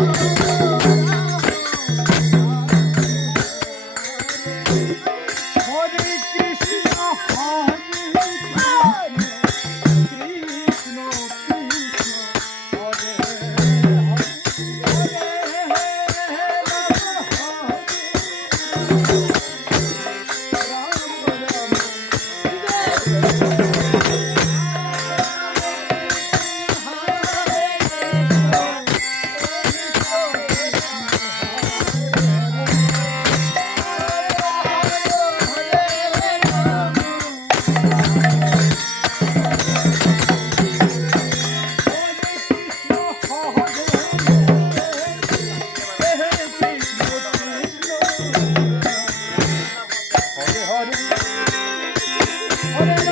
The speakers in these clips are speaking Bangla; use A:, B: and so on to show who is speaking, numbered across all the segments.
A: Thank you. ওরে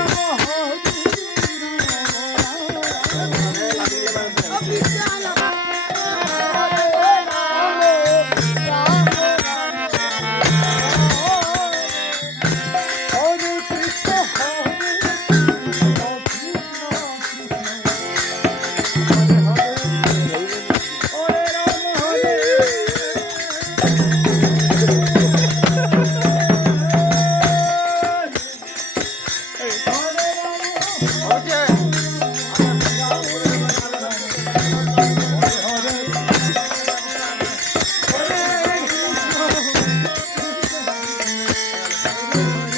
A: Morning.